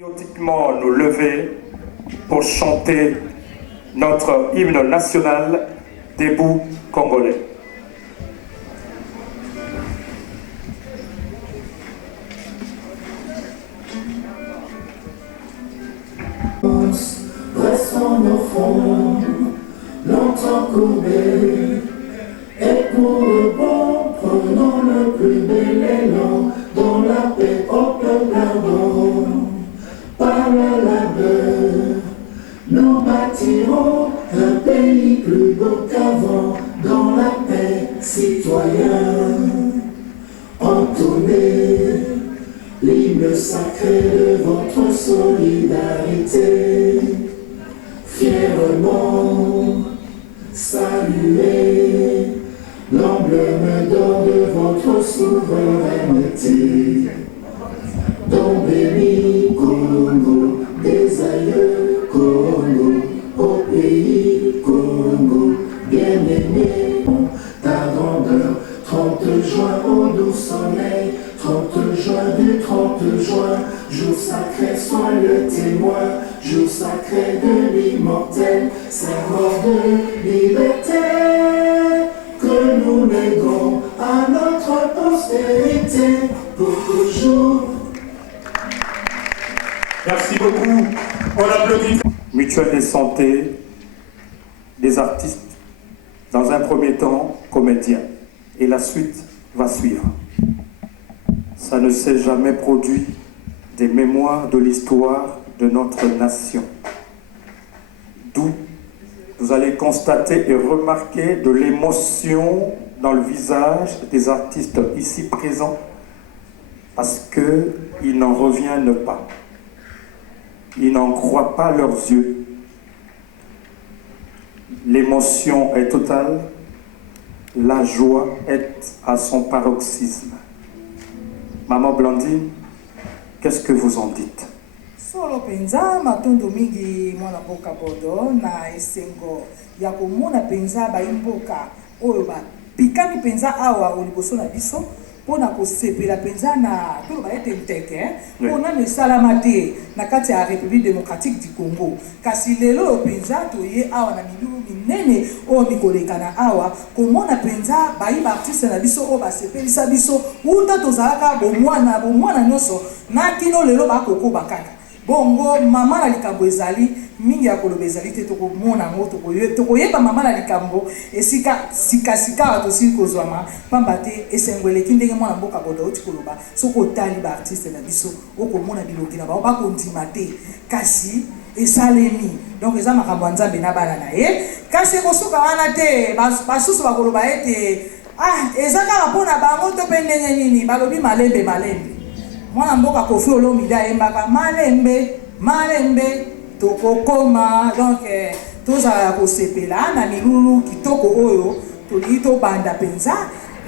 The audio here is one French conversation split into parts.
Patriotiquement nous lever pour chanter notre hymne national debout congolais. Restons au fond, longtemps courbés, et pour le bon, prenons le plus bel élan, dans la paix, au peuple ardent. Par le labeur, nous bâtirons un pays plus beau qu'avant, dans la paix, citoyens. Entonnez l'hymne sacré de votre solidarité, fièrement saluez l'emblème d'or de votre souveraineté. Don béni Congo, des aïeux Congo, au pays Congo, bien-aimé, ta grandeur, 30 juin au doux soleil, 30 juin du 30 juin, jour sacré, sois le témoin, jour sacré de l'immortel, serment de liberté, que nous léguons à notre postérité pour toujours. Merci beaucoup. On applaudit. Mutuelle de santé, des artistes, dans un premier temps, comédiens. Et la suite va suivre. Ça ne s'est jamais produit des mémoires de l'histoire de notre nation. D'où vous allez constater et remarquer de l'émotion dans le visage des artistes ici présents parce qu'ils n'en reviennent pas. Ils n'en croient pas leurs yeux. L'émotion est totale, la joie est à son paroxysme. Maman Blandine, qu'est-ce que vous en dites? Solo penza matondo mingi mwana mboka bodo na esengo ya komona penza ba imboka oyo ba pikani penza awa oliboso na biso pona kosepela penza na to ba ete nteke pona mesalama te na kati ya République démocratique du Congo kasi lelo penza to ye awa na milulu minene o mikoleka na awa komona penza ba iba artiste na biso o ba sepelisa biso uta tozalaka bomwana nyonso na kino lelo ba koko bakaka bongo mama na likambo ezali mingi ya koloba ezali te tokomona ngo tokoyeba mama na likambo esika sika tosili kozwama pamba te esengo eleki ndenge mwana mboka boda oti koloba soki otali baartiste na biso okomona bilongi na bao bakondima te kasi esalemi donc eza makambo ya nzambe na bana na ye kasi ekosuka wana te basusu bakoloba ete eza kaka mpona bango to mpe ndenge nini balobi malembe mwana mboka Koffi Olomide ayembaka malembe tokokoma donc tozala kosepela na milulu kitoko oyo tolii tobanda penza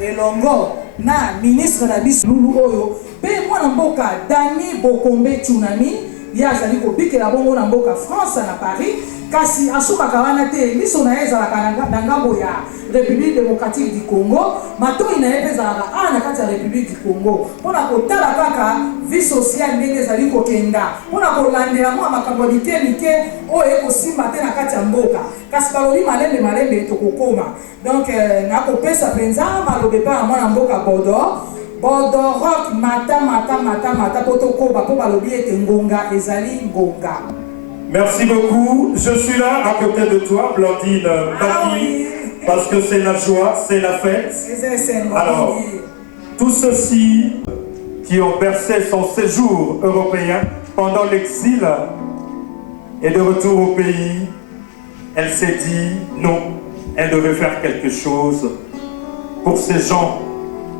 elongo na ministre na biso lulu oyo mpe mwana mboka Dani Bokombe Tsunami ye azali kobikela bongo na mboka France na Paris kasi asukaka wana te miso na ye ezalaka na ngambo ya République démocratique du Congo matoi na ye mpe ezalaka na kati ya République du Congo mpona kotala kaka vie sociale ndenge ezali kokenda mpona kolandela mwa makambo ya mike oyo ekosimba te na kati ya mboka kasi balobi malembe tokokoma donc nakopesa mpenza malobe mpe ya mwana mboka Bodo rock mata po tokoba po balobi ete ngonga ezali ngonga. Merci beaucoup. Je suis là à côté de toi, Blandine Marie, parce que c'est la joie, c'est la fête. Alors, tous ceux-ci qui ont bercé son séjour européen pendant l'exil et de retour au pays, elle s'est dit non, elle devait faire quelque chose pour ces gens.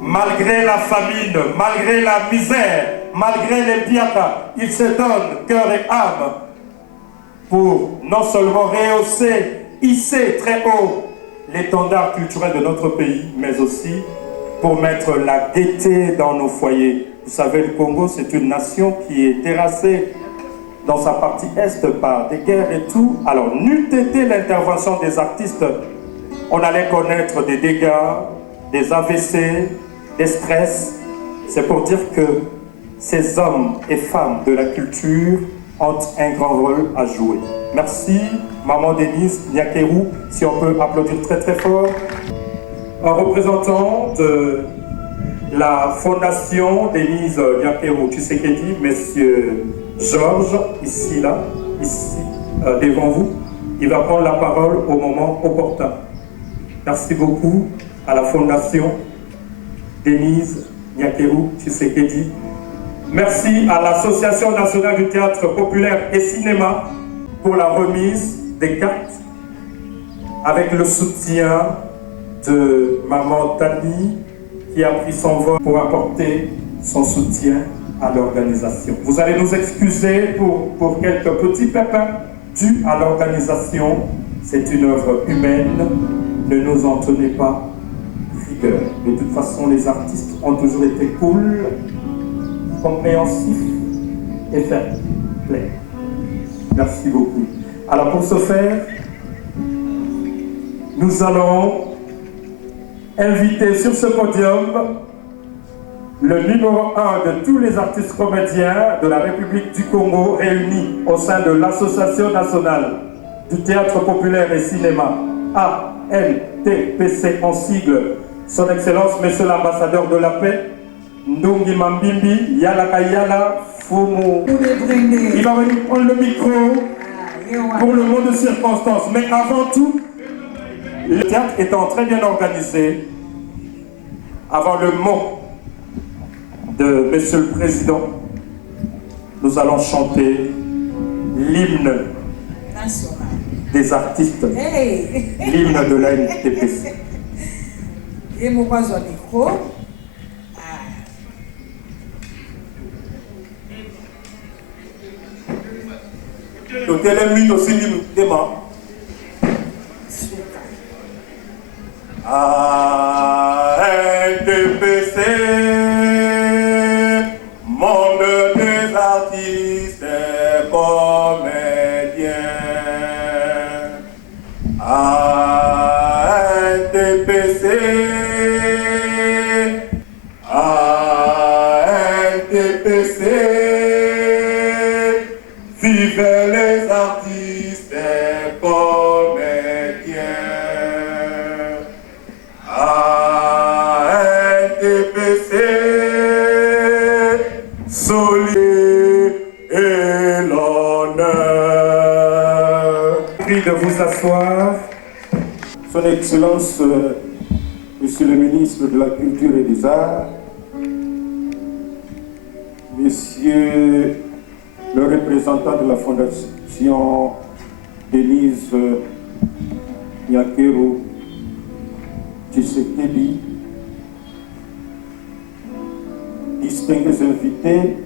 Malgré la famine, malgré la misère, malgré les piatas, ils se donnent cœur et âme pour non seulement rehausser, hisser très haut l'étendard culturel de notre pays, mais aussi pour mettre la gaieté dans nos foyers. Vous savez, le Congo, c'est une nation qui est terrassée dans sa partie est par des guerres et tout. Alors, n'eût été l'intervention des artistes, on allait connaître des dégâts, des AVC, des stress. C'est pour dire que ces hommes et femmes de la culture ont un grand rôle à jouer. Merci, Maman Denise Nyakeru, si on peut applaudir très très fort. En représentant de la Fondation Denise Nyakeru Tshisekedi, Monsieur Georges, ici devant vous, il va prendre la parole au moment opportun. Merci beaucoup à la Fondation Denise Nyakeru Tshisekedi. Merci à l'Association nationale du théâtre populaire et cinéma pour la remise des cartes avec le soutien de Maman Tani qui a pris son vol pour apporter son soutien à l'organisation. Vous allez nous excuser pour quelques petits pépins dus à l'organisation. C'est une œuvre humaine, ne nous en tenez pas rigueur. De toute façon, les artistes ont toujours été cool, compréhensifs et fair play. Merci beaucoup. Alors pour ce faire, nous allons inviter sur ce podium le numéro 1 de tous les artistes comédiens de la République du Congo réunis au sein de l'Association nationale du théâtre populaire et cinéma, ANTPC en sigle, Son Excellence Monsieur l'ambassadeur de la paix, Ndongi Mambimbi, Yala Kayala, Fumu. Il va venir prendre le micro pour le mot de circonstance. Mais avant tout, le théâtre étant très bien organisé, avant le mot de Monsieur le Président, nous allons chanter l'hymne des artistes, l'hymne de la NTPC. Et mon voisin micro. Donc, elle est aussi l'hymne NTPC, monde des artistes et comédiens. NTPC, vive les artistes et comédiens. NTPC, solide et l'honneur. Prie de vous asseoir. Son Excellence, Monsieur le ministre de la Culture et des Arts, Monsieur le représentant de la Fondation Denise Nyakeru Tshisekedi, distingués invités,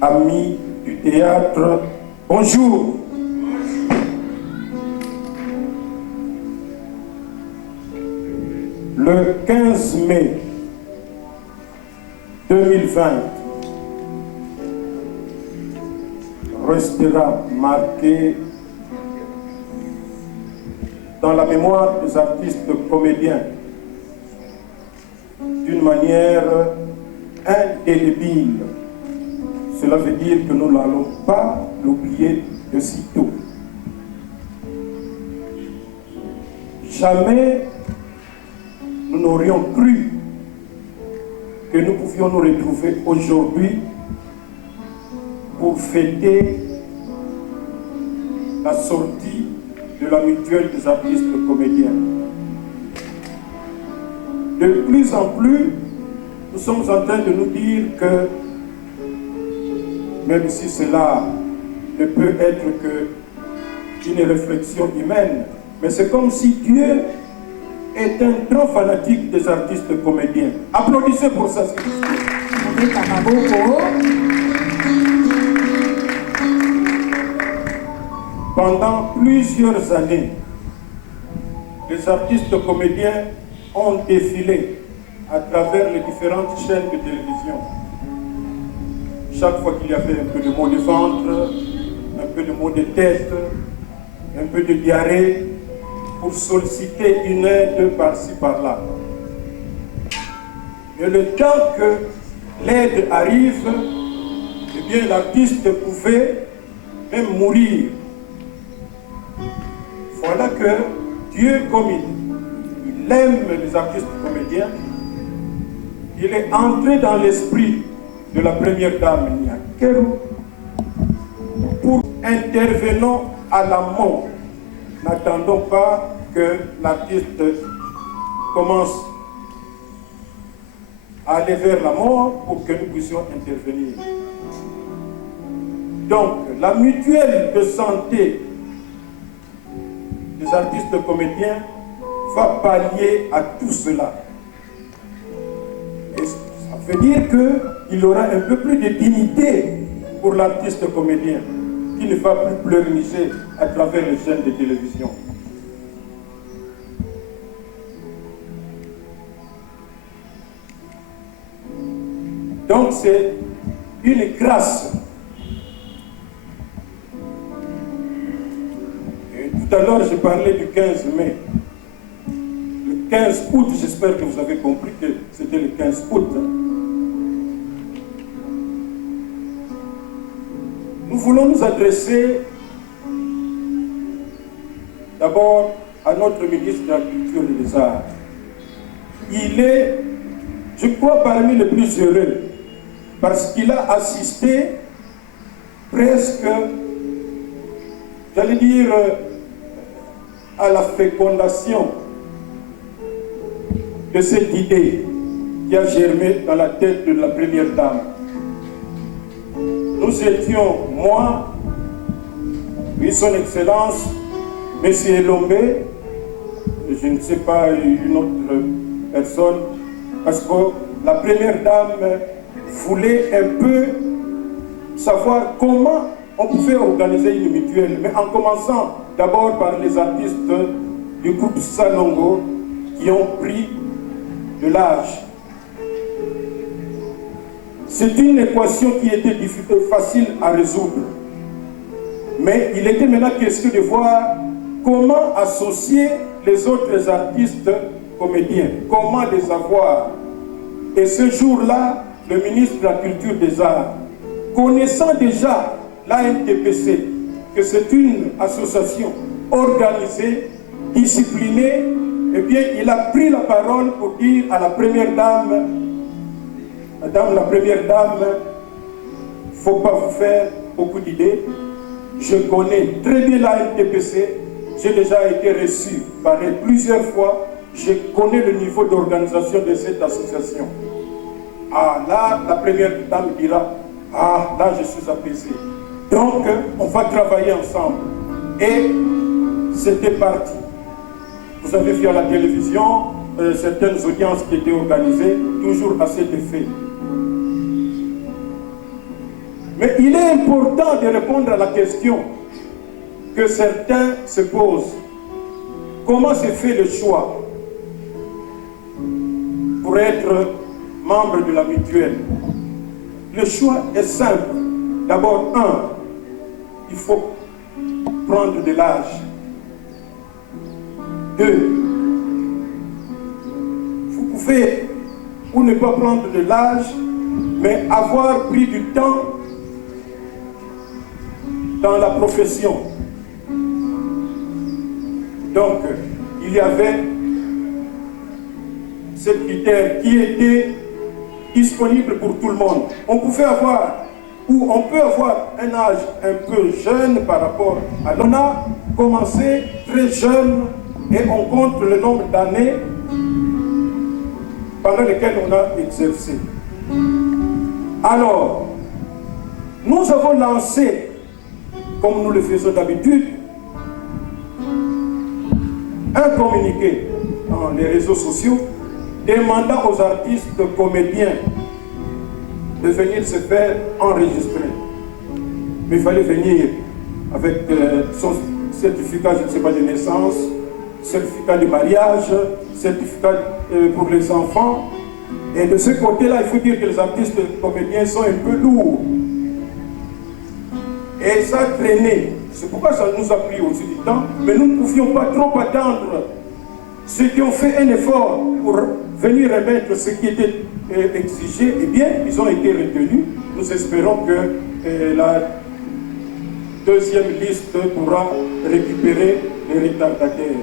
amis du théâtre, bonjour. Le 15 mai 2020 restera marqué dans la mémoire des artistes comédiens d'une manière indélébile. Cela veut dire que nous n'allons pas l'oublier de sitôt. Jamais nous n'aurions cru que nous pouvions nous retrouver aujourd'hui pour fêter la sortie de la mutuelle des artistes comédiens. De plus en plus, nous sommes en train de nous dire que, même si cela ne peut être qu'une réflexion humaine, mais c'est comme si Dieu est un grand fanatique des artistes comédiens. Applaudissez pour ça. Pendant plusieurs années, les artistes comédiens ont défilé à travers les différentes chaînes de télévision. Chaque fois qu'il y avait un peu de maux de ventre, un peu de maux de tête, un peu de diarrhée, pour solliciter une aide par-ci par-là. Et le temps que l'aide arrive, eh bien l'artiste pouvait même mourir. Voilà que Dieu, comme il aime les artistes comédiens, il est entré dans l'esprit de la première dame, Nyakeru, pour intervenant à l'amont. N'attendons pas que l'artiste commence à aller vers la mort pour que nous puissions intervenir. Donc, la mutuelle de santé des artistes comédiens va pallier à tout cela. Et ça veut dire qu'il aura un peu plus de dignité pour l'artiste comédien, qui ne va plus pleurnicher à travers les chaînes de télévision. Donc c'est une grâce. Et tout à l'heure, j'ai parlé du 15 mai. Le 15 août, j'espère que vous avez compris que c'était le 15 août. Nous voulons nous adresser d'abord à notre ministre de la Culture et des Arts. Il est, je crois, parmi les plus heureux, parce qu'il a assisté presque, j'allais dire, à la fécondation de cette idée qui a germé dans la tête de la première dame. Nous étions, moi, oui, son Excellence, M. Elombé, je ne sais pas, une autre personne, parce que la première dame voulait un peu savoir comment on pouvait organiser une mutuelle, mais en commençant d'abord par les artistes du groupe Salongo qui ont pris de l'âge. C'est une équation qui était facile à résoudre. Mais il était maintenant question de voir comment associer les autres artistes comédiens, comment les avoir. Et ce jour-là, le ministre de la Culture et des Arts, connaissant déjà l'ANTPC, que c'est une association organisée, disciplinée, eh bien, il a pris la parole pour dire à la première dame, Madame la première dame, il ne faut pas vous faire beaucoup d'idées. Je connais très bien l'ANTPC, j'ai déjà été reçu par elle plusieurs fois, je connais le niveau d'organisation de cette association. Ah là, la première dame dira, ah là je suis apaisé. Donc, on va travailler ensemble. Et c'était parti. Vous avez vu à la télévision certaines audiences qui étaient organisées, toujours à cet effet. Mais il est important de répondre à la question que certains se posent. Comment se fait le choix pour être membre de la mutuelle? Le choix est simple. D'abord, il faut prendre de l'âge. 2, vous pouvez ou ne pas prendre de l'âge, mais avoir pris du temps dans la profession. Donc, il y avait ce critère qui était disponible pour tout le monde. On pouvait avoir, ou on peut avoir un âge un peu jeune par rapport à l'on a commencé très jeune et on compte le nombre d'années pendant lesquelles on a exercé. Alors, nous avons lancé, comme nous le faisons d'habitude, un communiqué dans les réseaux sociaux demandant aux artistes comédiens de venir se faire enregistrer. Mais il fallait venir avec son certificat, je ne sais pas, de naissance, certificat de mariage, certificat pour les enfants. Et de ce côté-là, il faut dire que les artistes comédiens sont un peu lourds. Et ça traînait. C'est pourquoi ça nous a pris aussi du temps, mais nous ne pouvions pas trop attendre ceux qui ont fait un effort pour venir remettre ce qui était exigé, eh bien, ils ont été retenus. Nous espérons que la deuxième liste pourra récupérer les retardataires.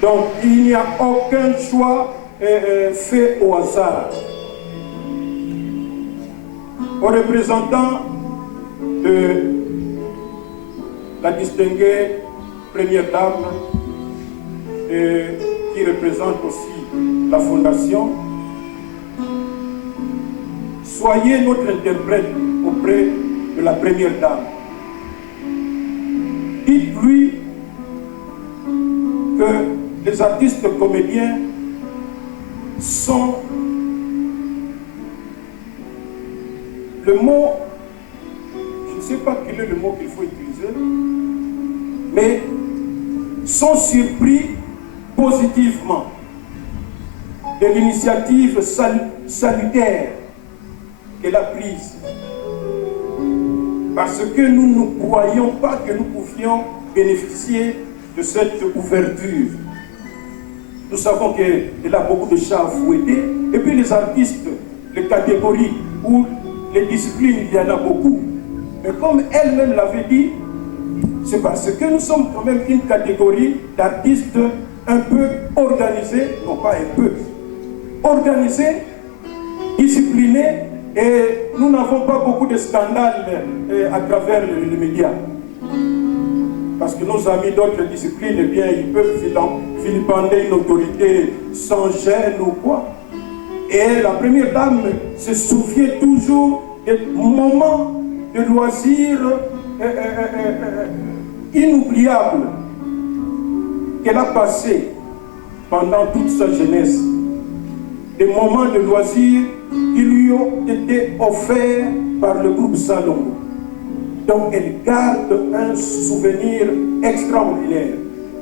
Donc, il n'y a aucun choix fait au hasard. Aux représentants de la distinguée première dame, qui représente aussi la fondation, soyez notre interprète auprès de la première dame. Dites-lui que les artistes comédiens sont le mot, je ne sais pas quel est le mot qu'il faut utiliser, mais sont surpris positivement de l'initiative salutaire qu'elle a prise. Parce que nous ne croyons pas que nous pouvions bénéficier de cette ouverture. Nous savons qu'elle a beaucoup de chats à fouetter. Et puis les artistes, les catégories ou les disciplines, il y en a beaucoup. Mais comme elle-même l'avait dit, c'est parce que nous sommes quand même une catégorie d'artistes un peu organisés, non pas un peu, organisés, disciplinés, et nous n'avons pas beaucoup de scandales à travers les médias. Parce que nos amis d'autres disciplines, eh bien, ils peuvent vilipender une autorité sans gêne ou quoi. Et la première dame se souvient toujours des moments de loisirs inoubliables qu'elle a passés pendant toute sa jeunesse. Des moments de loisirs qui lui ont été offerts par le groupe Salongo. Donc elle garde un souvenir extraordinaire.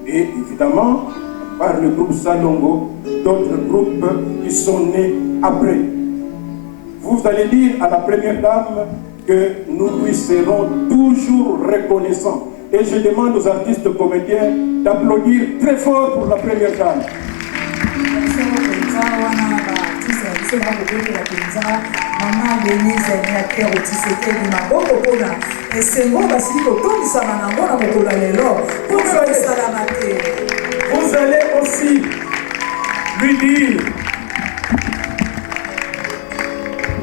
Et évidemment, par le groupe Salongo, d'autres groupes qui sont nés après. Vous allez dire à la première dame que nous lui serons toujours reconnaissants. Et je demande aux artistes comédiens d'applaudir très fort pour la première dame. Maman Denise Nyakero Tshisekedi maboko pona esengo basili kotondisama nango na mokolo ya lelo pona esalama te. Vous allez aussi lui dire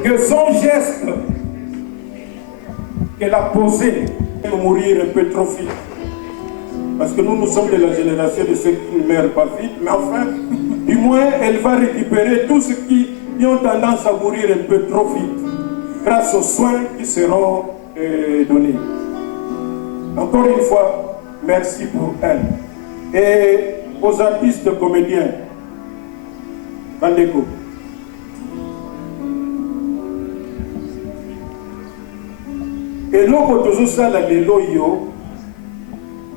que son geste qu'elle a posé pour mourir un peu trop vite, parce que nous sommes de la génération de ceux qui ne meurent pas vite, mais enfin, du moins elle va récupérer tout ce qui ont tendance à mourir un peu trop vite, grâce aux soins qui seront donnés. Encore une fois, merci pour elle. Et aux artistes comédiens, Bandeko. Et l'autre toujours ça, la léloyo,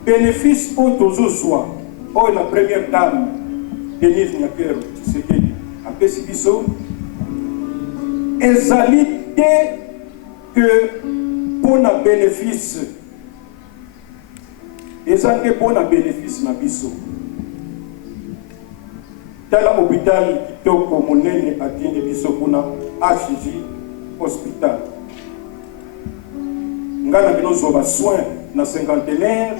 bénéfice au toujours soit, oh la première dame, Denise Nyakero Tshisekedi, après Sibiso, ezali te que pour un bénéfice, ezali pour un bénéfice na biso. Tala hôpital kitoko monene atindi biso kuna HJ hospital. Ngana binozo ba soin na cinquantenaire,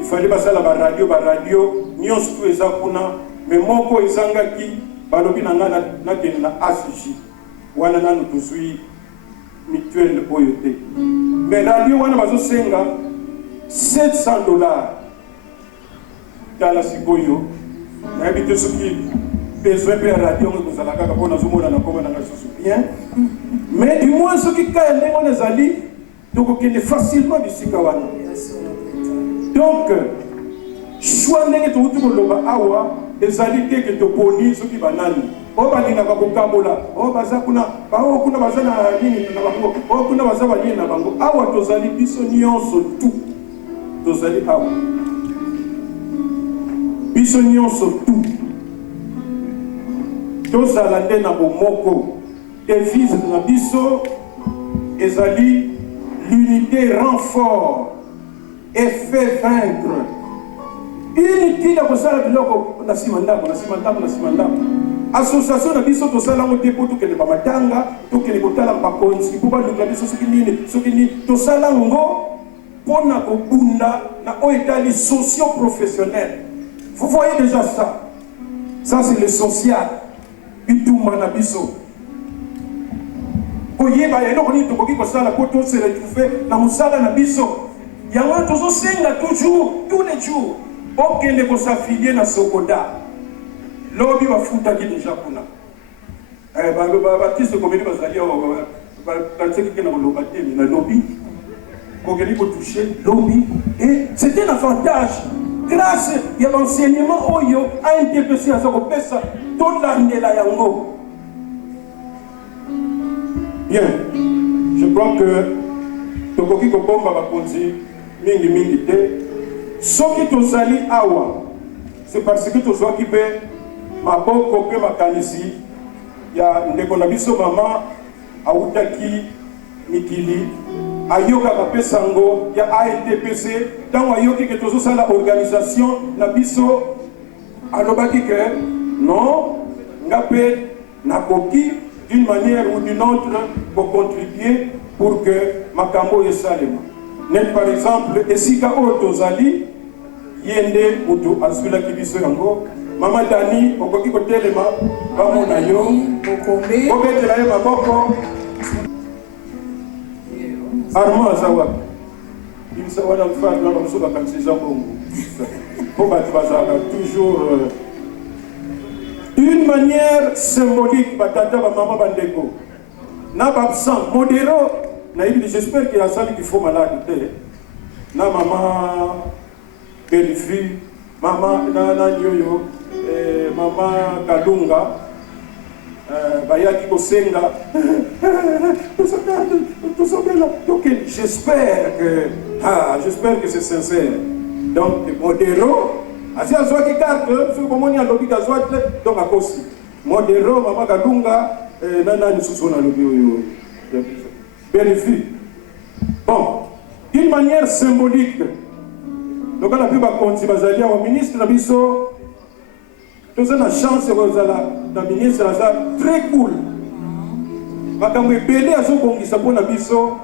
il fallait passer la radio, nyonso tu eza kuna, mais moko ezangaki balobi na ngana na kena HJ. Wana nanu tuzui mutuelle oyo te. Mais radio wana bazo senga $700. Tala sikoyo. Na habite soki besoin pe radio ngo kozalaka ka pona zomona na koma na ngasusu bien. Mais du moins soki ka ndengo na zali tokokende facilement bisika wana. Donc choix ndenge tuuti koloba awa ezali te ke toponi soki banani. O balingaka kokabola, o baza kuna, o kuna baza na nini na bango, o kuna baza balini na bango. Awa tozali biso nyonso tout. Tozali awa. Biso nyonso tout. Tozala nde na bomoko. Devise na biso ezali l'unité rend fort et fait vaincre. inutile kosala biloko na nsima ndako. Association na biso tosala ngo te po tokende bamatanga, tokende kotala bakonzi po baluka biso soki nini tosala ngo pona kobunda na oyo etali socio-professionnel. Vous voyez déjà ça. Ça c'est le social. Bitumba na biso. Koyeba eloko nini tokoki kosala po se retrouver na mosala na biso. Yango tozosenga toujours, tous les jours. Okende kosafilie na Sokoda. Lobi bafutaki déjà kuna. Baptiste comédie bazali batseki ke na koloba te na lobi. Kokeli ko toucher lobi. Et c'est un avantage. Grâce à l'enseignement oyo a interprété à Sokopesa toute l'année la yango. Bien. Je crois que tokoki ko bomba bakonzi mingi te. Soki tozali awa. C'est parce que tozwaki pe maboko pe makanisi ya ndeko na biso mama autaki mikili ayoka kapesa ngo ya ANTPC tango ayoki ke tozosala organisation na biso alobaki que non ngape nakoki d'une manière ou d'une autre pour contribuer pour que makambo esalema net par exemple esika oyo tozali yende mutu azwilaki biso yango Mama Dani, okoki kotelema bamona yo obetela ye maboko Armand azawa imisa wana mfano na bamuso bakanisiza bongo po bato bazalaka toujours d'une manière symbolique batata bamama bandeko na babsent modéro nayebi j'espère que asali qu'il faut malade te na mama belle-fille mama na yoyo mama Kalunga bayaki kosenga j'espère que c'est sincère donc modéro asi azwaki carte soki bomoni alobi kazwaki donc akosi modéro mama Kalunga nani susu na lobi oyo belle-fille bon d'une manière symbolique donc on a pu bakonzi bazali au ministre na biso tous on a chance kozala na ministre aza très cool makambo ebele azobongisa mpona biso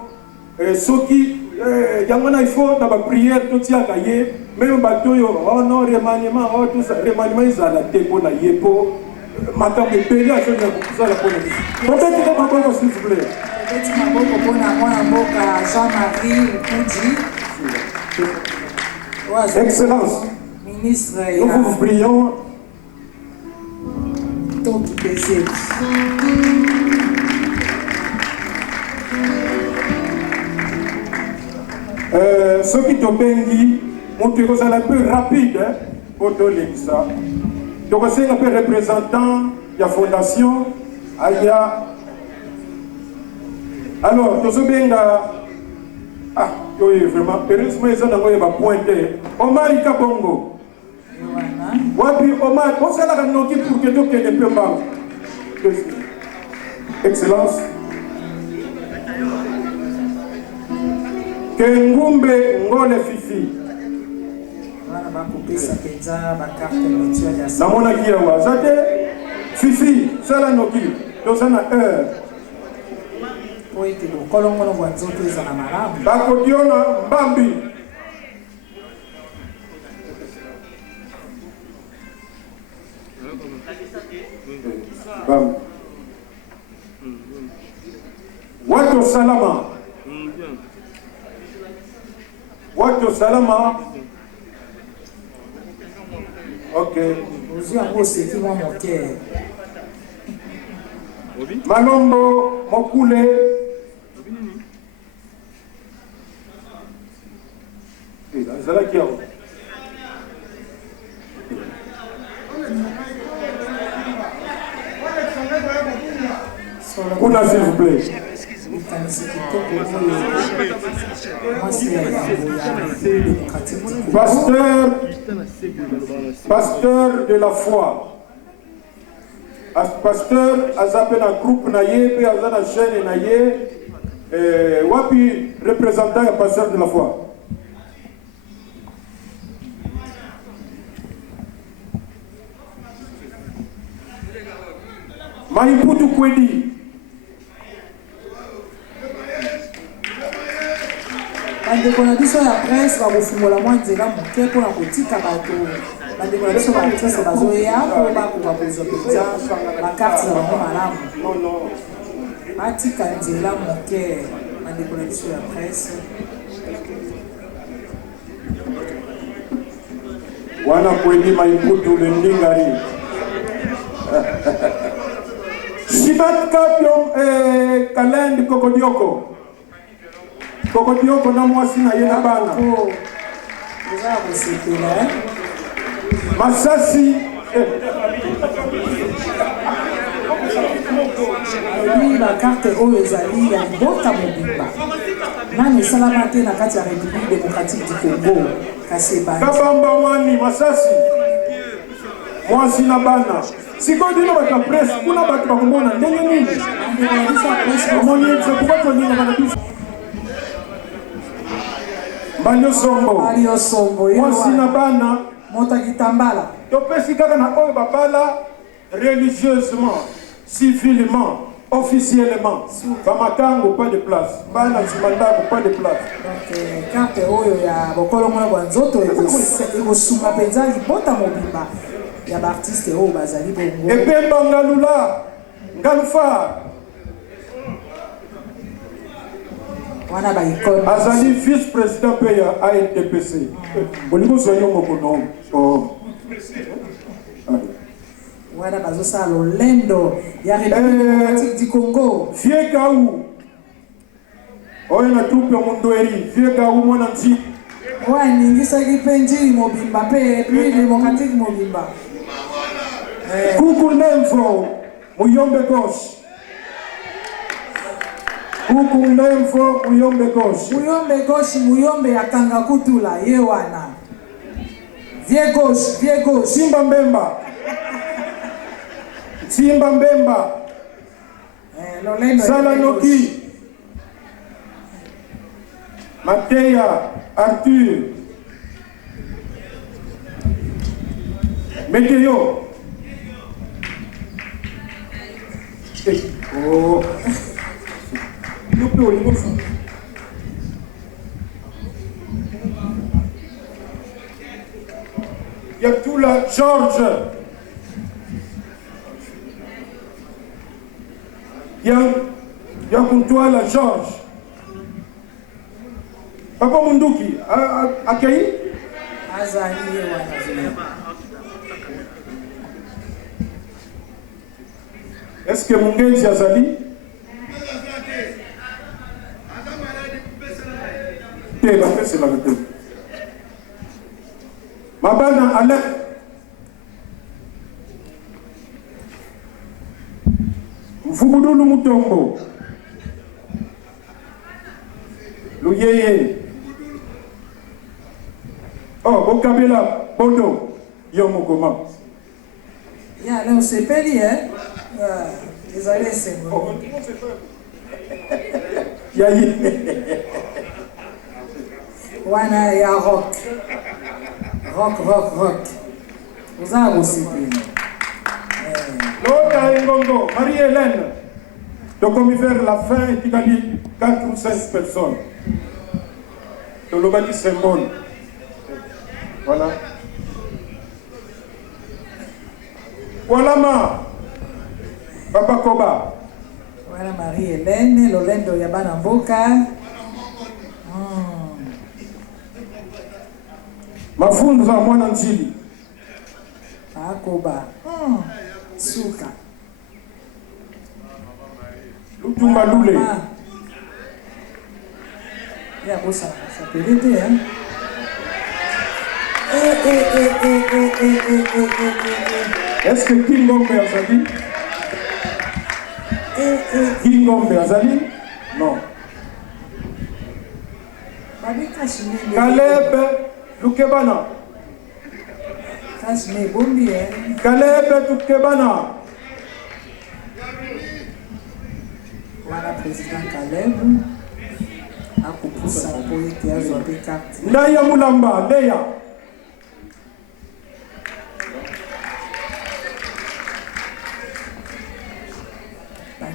soki yango na il faut na baprière totiaka ye même bato oyo non remaniement tout ça remaniement ezala te mpona ye mpo makambo ebele azonga kozala mpona biso tobetile maboko s'il vous plaît tobeti maboko mpona mwana mboka Jean-Marie Koudi. Excellence, ministre nous vous prions. Ce qui te bengi, on te cause un peu rapide pour te lire ça. Donc c'est un peu représentant de la fondation Aya. Alors, nous sommes ah, oui, vraiment, heureusement, ils ont pointé. Omar Ikabongo. Wapi Omar, on s'est là pour que tout le monde puisse parler. Excellence. Kengumbe Ngole Fifi. Namona Kiawa. Zate Fifi, c'est la Noki. Dans une heure. Bakodiona Bambi. Bambi. Watu salama. Watu salama. Ok. Malombo Mokule. Kuna s'il vous plaît. Pasteur de la foi. Pasteur azapena groupe na ye, azana chaîne na ye. Wapi représentant et pasteur de la foi. Maïputu Kwedi. bandeko na biso ya presse bakofungola mwa nzela moke mpona kotika bato bandeko na biso bapresse bazoya mpo bakoka kozwa mpenza bakarte na bango malamu batika nzela moke bandeko na biso ya presse wana Kwedi Maïputu le ndingari Sibat Kapion Kalendi Kokodioko Kokodioko na mwasi na yena bana Masasi alobi bakarte oyo ezali ya libota mobimba nani esalama te na kati ya république démocratique du Congo kasi ebandi Kabamba wani Masasi mwasi na bana sikodino bato ya presse kuna bato bakombona ndenge nini omoni sekubatu nini banabiso Mbanyo Sombo mwasi na bana moto akitambala topesi kaka na oyo babala religieusement civilement officiellement bamakango pas de place bana simandako pas de place donc carte oyo ya bokolongola bwa nzoto ekosunga mpenza libota mobimba ya baartiste oyo bazali bongo epemba ngalula ngalufa wana baikone azali vice-président mpe ya ANDPC bolingo zoyo mokono wana bazosala lolendo ya république démocratique du Congo vie gau oyo na trupe ya mondweri vie gau mwana nzi oyo aningisaki mpe njili mobimba mpe république démocratique mobimba kuku nemvo muyombe gauche kuku nemvo muyombe gauche muyombe akanga kutula ye wana vie gauche Simba Mbemba Salanoki Mateya Arthur Météo oh Yatula George Yakuntwala George Papa Munduki akei azali ye wana est-ce que Mungenzi azali te bapesela te mabana Alec Mfumudulu Mutombo Luyeye oh Bokabela Bondo Yomokoma ya leo sepeli ezali esengo yayi wana ya rock oza kosepeli L'autre Ngongo, Marie-Hélène, donc on vers la fin, il a dit 4 ou 5 personnes. De l'obati symbole. Voilà. Voilà Papa Koba. Voilà Marie-Hélène, Lolendo Yabana Mboka. Mafunza mwana nzili. Koba. Suka. Lutumba Lule. Ya bosa, ça peut l'aider, hein. Est-ce que Kingombe azali? Kingombe azali? Non. Caleb Lukebana. Caleb Lukebana. Voilà président Caleb. Akupusa pour a joué carte. Ndaya Mulamba, Ndaya.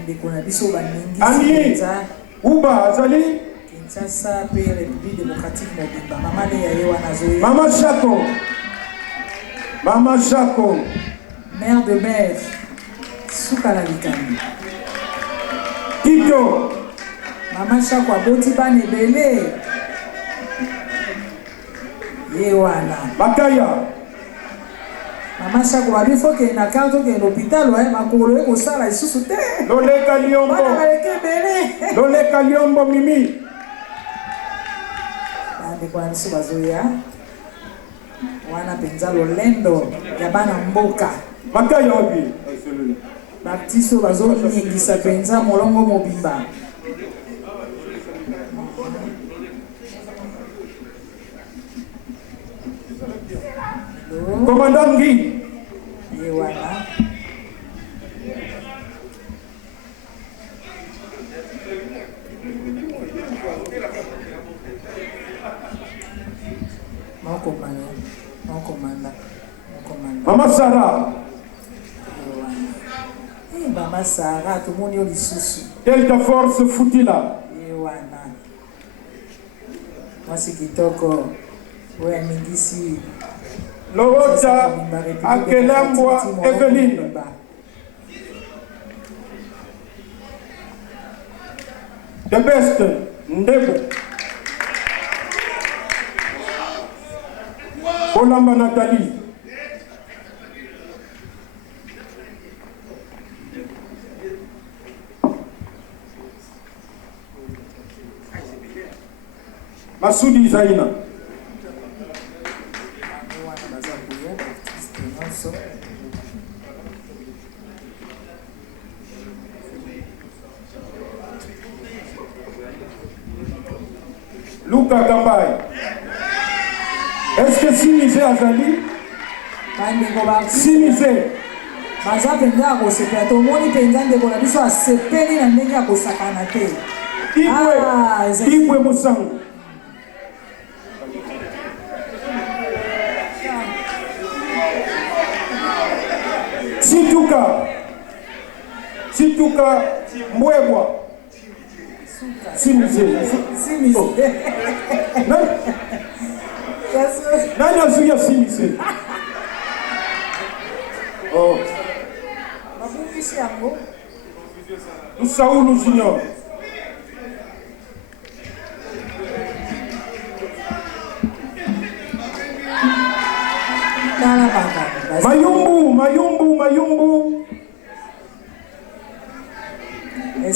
bandeko na biso baningisi Ami, penza Uba, Azali, Kinshasa pe République démocratique mobimba. Mama ne yaye wana zoya. Mama Chako, Mama Chako, Mère de mère, suka na likami. Tito, Mama Chako aboti bana ebele. Ye wana. Bakaya, Mama Chako babi foke na kanto ke l'hôpital wa makolo eko sala isusu te. Loleka Liombo, Bana baleke ebele. Loleka Liombo Mimi, Bandeko na biso bazoya. Wana penza lolendo ya bana mboka. Bakaya Obi, Baptiso bazonyingisa penza molongo mobimba. Commandant Guy, Ye wana. Mokomanda. Mama Sarah, Mama Sarah, tout le monde est lisusu. Delta Force Futila, Ye wana. Mwasi kitoko. Oya mingisi. Lowota, Akelambwa, Eveline, The Best, Ndebo, Olamba Nathalie, Masudi Zaina, Luka Kambai. Est-ce que Simisé Azali? Simisé. Baza penza akosepela tomoni penza ndeko na biso asepeli na ndenge akosakana te. Ibwe Musangu. Situka Mbwebwa. Simisé. Nani azuia Simisé? Oh. Saúl Junior. Mayumbu.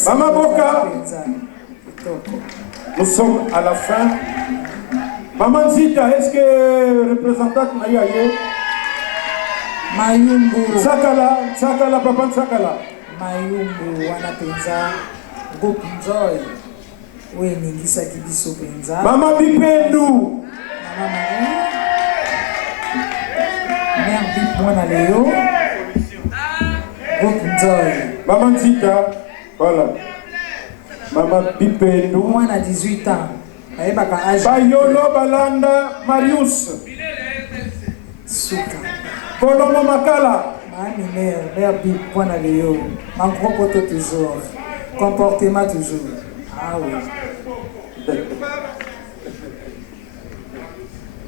Mama Boka. Nous sommes à la fin. Maman Zita, est-ce que représentante Nayaye? Mayumbu. Sakala, Papa Sakala. Mayumbu, wana penza. Groupe Nzoy. Oui, ningisa kibiso penza. Mama Bipendu. Mama Marie. Mère Bip Mwana Leo. Groupe Nzoy. Maman Zita, voilà. Mama Bipendu. Mwana 18 ans. Bayolo Balanda Marius. Suka. Kolomo Makala. Mami mère Bip Mwana Leo. Mankopoto toujours. Comportement toujours. Ah oui.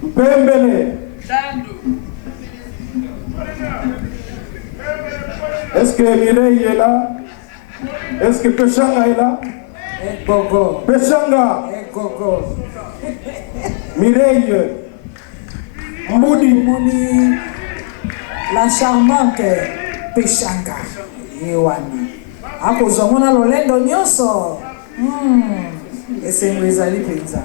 Mpembele. Est-ce que Mireille est là? Est-ce que Pechanga est là? Gogo. Pechanga. Gogo. Mireille. Mouni. La charmante Pechanga. Yewana. Ako zomona lolendo nyoso. Esengo ezali penza.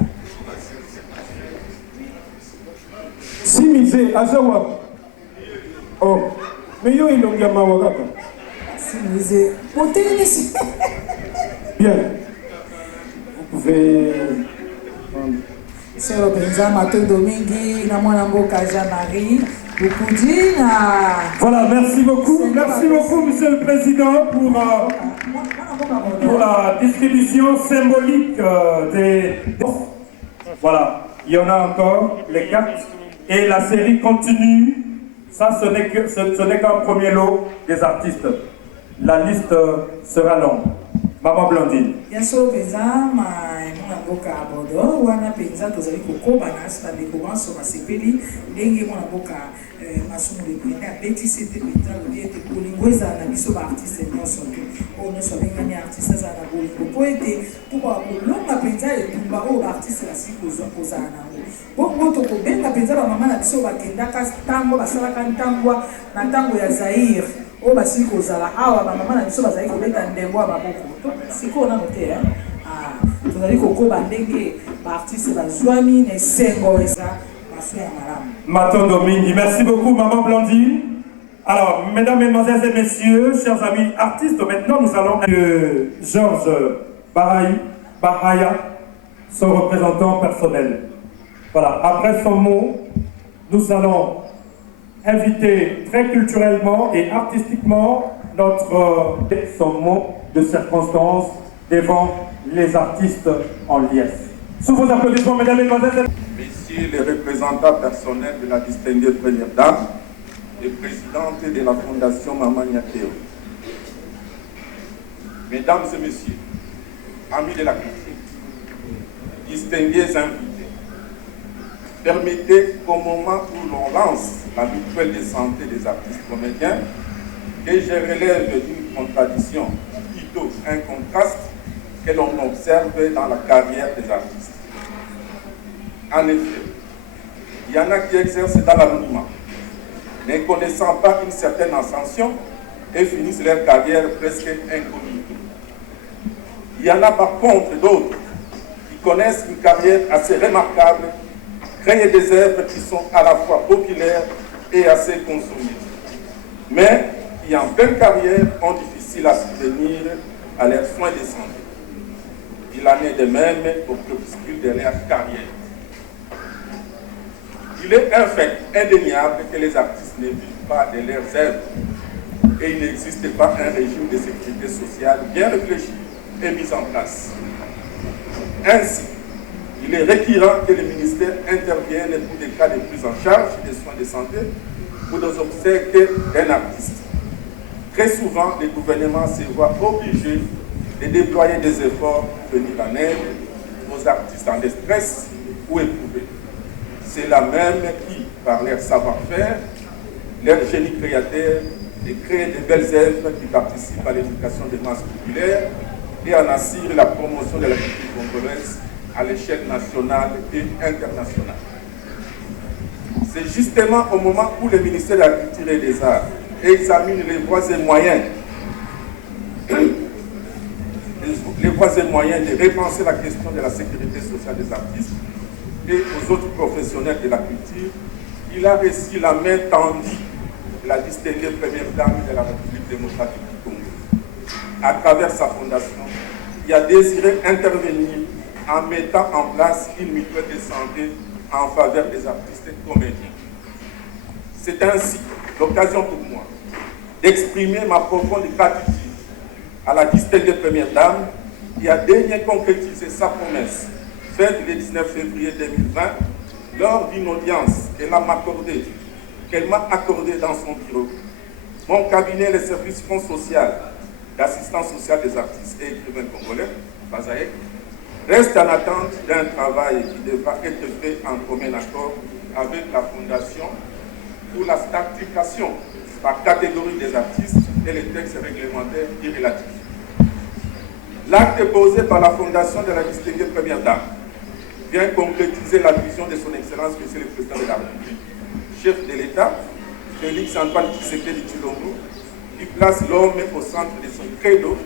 Simisé Azawa. Oh. Mais yo ilongia mawagaka. Simisé. Potenisi. Bien. Vous pouvez. Sero penza Matondo mingi na mwana mboka Jean-Marie. Voilà, merci beaucoup, Monsieur le Président, pour la distribution symbolique des... Voilà, il y en a encore, les 4, et la série continue. Ça, ce n'est qu'un premier lot des artistes. la liste sera longue. Maman Blandine. Bien sûr, président, mon avocat à Bordeaux, ou un président, vous avez beaucoup, banas, la découverte sur ma CPD, l'engue mon avocat, ma somme de président, bêtise, c'était président, le bien, pour les gros analyses sur artistes, et non, on ne soit pas gagné artiste, ça n'a pas été, pour être, pour l'homme, ma président, et tout, bah, oh, artiste, la cible, aux hommes, aux ananas. Bon, quand on peut bien, ma président, ma maman, la biso, va kenda, tango, va sala kan tango, na tango ya Zaïre. Oh, bah, si vous avez ah, ma maman a dit que vous avez un débois à beaucoup. C'est quoi on a noté, hein? Ah, vous avez dit que vous avez un artiste, la Joanie, les Sengo et ça, ma soeur madame. Maton Domingue, merci beaucoup, maman Blandine. Alors, mesdames, mesdemoiselles et messieurs, chers amis artistes, maintenant nous allons Georges Bahaya, son représentant personnel. Voilà, après son mot, nous allons inviter très culturellement et artistiquement son mot de circonstance devant les artistes en liesse. Sous vos applaudissements, mesdames et mesdemoiselles. Messieurs les représentants personnels de la distinguée première dame et présidente de la Fondation Maman Nyateo. Mesdames et messieurs, amis de la culture, distingués invités, permettez qu'au moment où l'on lance la mutuelle de santé des artistes comédiens, que je relève d'une contradiction, plutôt un contraste que l'on observe dans la carrière des artistes. En effet, il y en a qui exercent dans l'anonymat, ne connaissant pas une certaine ascension et finissent leur carrière presque inconnue. Il y en a par contre d'autres qui connaissent une carrière assez remarquable, créent des œuvres qui sont à la fois populaires et assez consommées, mais qui en pleine carrière ont difficile à subvenir à leurs soins de santé. Il en est de même au crépuscule de leur carrière. Il est un fait indéniable que les artistes ne vivent pas de leurs œuvres et il n'existe pas un régime de sécurité sociale bien réfléchi et mis en place. Ainsi, il est récurrent que le ministère intervienne pour des cas de prise en charge des soins de santé ou des obsèques d'un artiste. Très souvent, le gouvernement se voit obligé de déployer des efforts pour venir en aide aux artistes en détresse ou éprouvés. C'est là même qui, par leur savoir-faire, leur génie créateur, et créent de belles œuvres qui participent à l'éducation des masses populaires et en assurent la promotion de la culture congolaise à l'échelle nationale et internationale. C'est justement au moment où le ministère de la Culture et des Arts examine les voies et moyens de repenser la question de la sécurité sociale des artistes et aux autres professionnels de la culture, il a reçu la main tendue de la distinguée première dame de la République démocratique du Congo. À travers sa fondation, il a désiré intervenir en mettant en place une mutuelle de santé en faveur des artistes et comédiens. C'est ainsi l'occasion pour moi d'exprimer ma profonde gratitude à la distinguée première dame qui a daigné concrétiser sa promesse faite le 19 février 2020 lors d'une audience qu'elle m'a accordée dans son bureau. Mon cabinet, le service Fonds social d'assistance sociale des artistes et écrivains congolais, FASAEC, reste en attente d'un travail qui devra être fait en commun accord avec la Fondation pour la stratification par catégorie des artistes et les textes réglementaires y relatifs. L'acte posé par la Fondation de la distinguée première dame vient concrétiser la vision de son Excellence, Monsieur le Président de la République, chef de l'État, Félix Antoine Tshisekedi Tshilombo, qui place l'homme au centre de son credo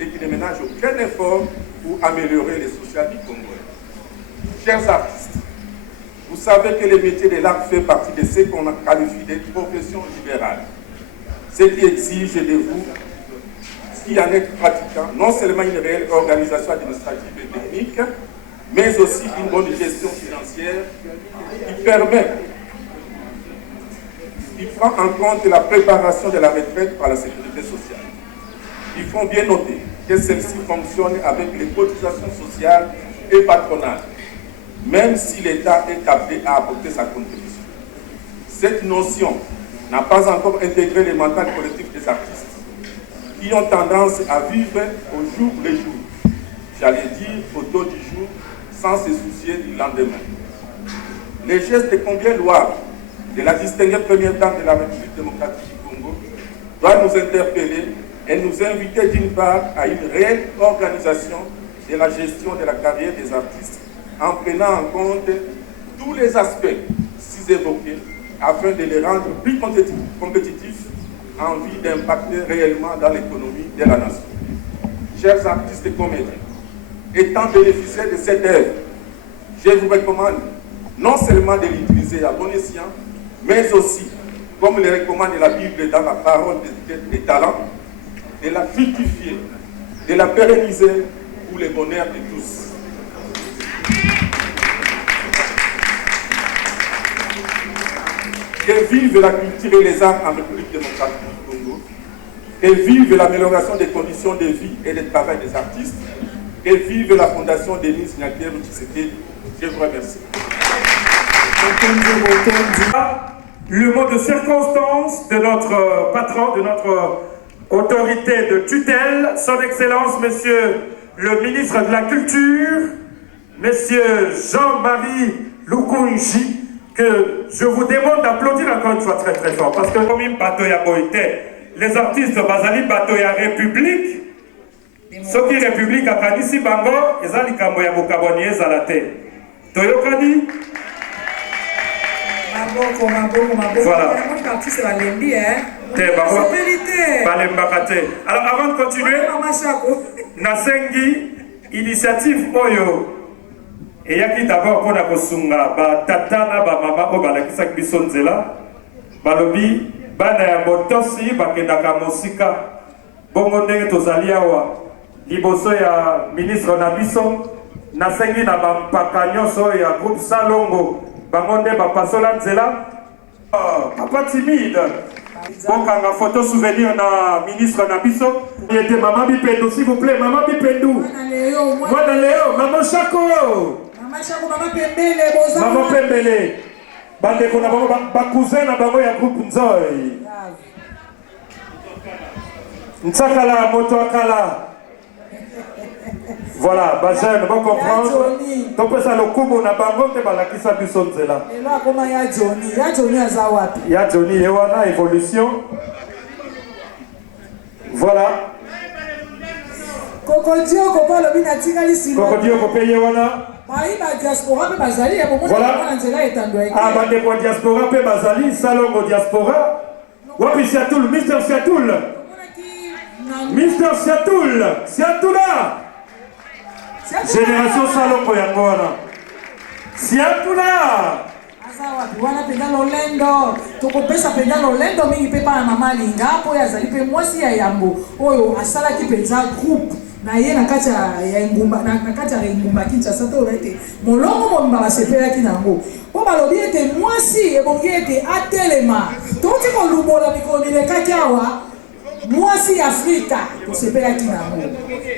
et qui ne ménage aucun effort pour améliorer les social du Congo. Chers artistes, vous savez que le métier de l'art fait partie de ce qu'on qualifie de profession libérale, ce qui exige de vous, qui en êtes pratiquant, non seulement une réelle organisation administrative et technique, mais aussi une bonne gestion financière qui prend en compte la préparation de la retraite par la sécurité sociale. Il faut bien noter que celle-ci fonctionne avec les cotisations sociales et patronales, même si l'État est appelé à apporter sa contribution. Cette notion n'a pas encore intégré les mandats collectifs des artistes, qui ont tendance à vivre au jour le jour, j'allais dire au dos du jour, sans se soucier du lendemain. Les gestes combien louables de la distinguée première dame de la République démocratique du Congo doivent nous interpeller et nous inviter d'une part à une réelle organisation de la gestion de la carrière des artistes en prenant en compte tous les aspects si évoqués afin de les rendre plus compétitifs en vue d'impacter réellement dans l'économie de la nation. Chers artistes et comédiens, étant bénéficiaires de cette œuvre, je vous recommande non seulement de l'utiliser à bon escient, mais aussi, comme le recommande la Bible dans la parole des talents, de la fructifier, de la pérenniser pour le bonheur de tous. Que vive la culture et les arts en République démocratique du Congo, que vive l'amélioration des conditions de vie et de travail des artistes, que vive la fondation Denise Nyakeru Tshisekedi. Je vous remercie. Le mot de circonstance de notre patron, de notre autorité de tutelle, son Excellence, Monsieur le ministre de la Culture, Monsieur Jean-Marie Lukunji, que je vous demande d'applaudir encore une fois très très fort, parce que comme il batoya boité, les artistes bazali batoya République, ce qui est République à Kanisi Bango, ezali kambo ya bokaboni ezalate. Toyokani? Voilà. Alors avant de continuer, Nasengi, initiative Oyo, et yaki d'abord pour la kosunga, ba tatana, ba mama, o balakisa bisonzela, balobi, bana ya motosi, bakendaka mosika, bongo ndenge tozali awa, liboso ya ministre na biso, Nasengi na bampaka nyonso ya groupe Salongo, bangonde bapasola nzela. Papa timide. Bokanga photo souvenir na ministre na biso. Il était maman Bipendou, s'il vous plaît, maman Bipendou. Mwana Léo, maman Chako. Maman Chako, maman Pembele, boza. Maman Pembele. Bande kona bango ba cousin na bango ya groupe Nzoy. Ntsakala moto akala. Voilà, Bajen, bon comprendre. Donc ça le kubo na bango te balakisa biso nzela. Et là comment ya Johnny azawapi. Ya Johnny ewana évolution. Voilà. Kokodio ko pa lobi na tikali sima. Kokodio ko paye wana. Mai ba diaspora pe bazali ya bomo na nzela etando eke. Ah bande ko diaspora pe bazali Salongo diaspora. Wapi Siatoul, Mister Siatoul. Mister Siatoul, Siatoula. Génération Salongo Yangona. Siatoula. Azawapi wana penda lolendo. Toko pesa penda lolendo mingi pe pa mama linga po ya zali pe mwasi ya yambo. Oyo asala ki penza groupe. Na ye na kati ya ngumba na kati ya ngumba Kinshasa to rete. Molongo mo ba sepela ki nango. Po balobi ete mwasi ebongi ete atelema. Toti ko lubola mikomile kati awa. Mwasi Afrika tosepela ki nango.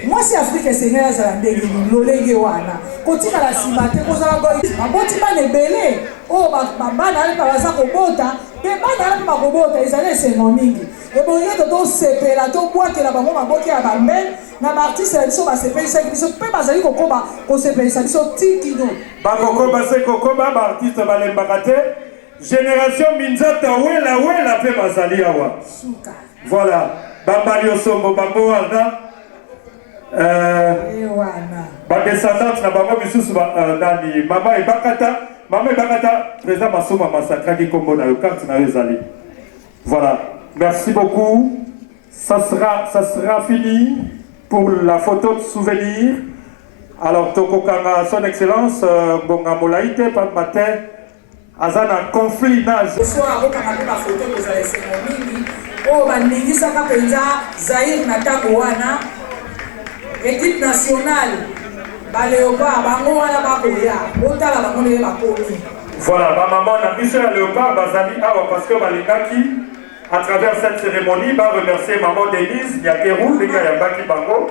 Mwasi Afrika esengela za ndenge lolenge wana. Kotika la simate kozala boy. Aboti ba nebele. O bana ale baza kobota. Pe bana ale ba kobota ezale esengo mingi. Ebongi to sepela to bwakela bango maboki ya bambe. Na artiste ya biso basepelisa biso pe bazali kokoba kosepelisa biso tikino. Bakokoba se kokoba ba artiste balembaka te. Génération Minzata wela pe bazali awa. Suka. Voilà, Bambali Osombo, Bambo Walda, descendante na Bambo Misusu, Nani, Mama Ibakata, président Masoma Massacra qui combo na le carte na Zali. Voilà, merci beaucoup. Ça sera fini pour la photo de souvenir. Alors, Toko Kanga, son excellence, Bonga Molaïte, par matin, Azana conflit nage. Bonsoir, la photo que vous allez faire. Oh, baningisaka penza Zaïre na tango wana équipe nationale baléopard bango wana bakoya otala bango ne bakomi. Voilà, ba maman na biso ya léopard bazali awa parce que balingaki à travers cette cérémonie ba remercier maman Denise Nyakeru ndenge ya baki bango.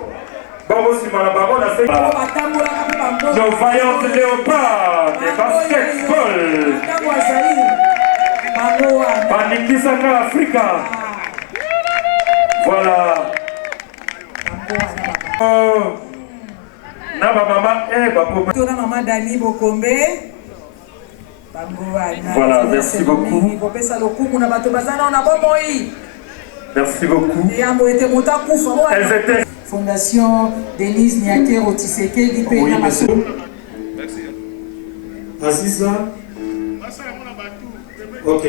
Bango sima na bango na se batambolaka pe bango. Nos vaillantes léopards de basketball. Tango Zaïre bango wana baningisaka Afrika. Voilà, Maman Dani Bokombe. Voilà, merci beaucoup. Merci beaucoup. Elles étaient... Fondation Denise Nyakero Tshisekedi. Oui, monsieur. Merci. Aziza. Ok.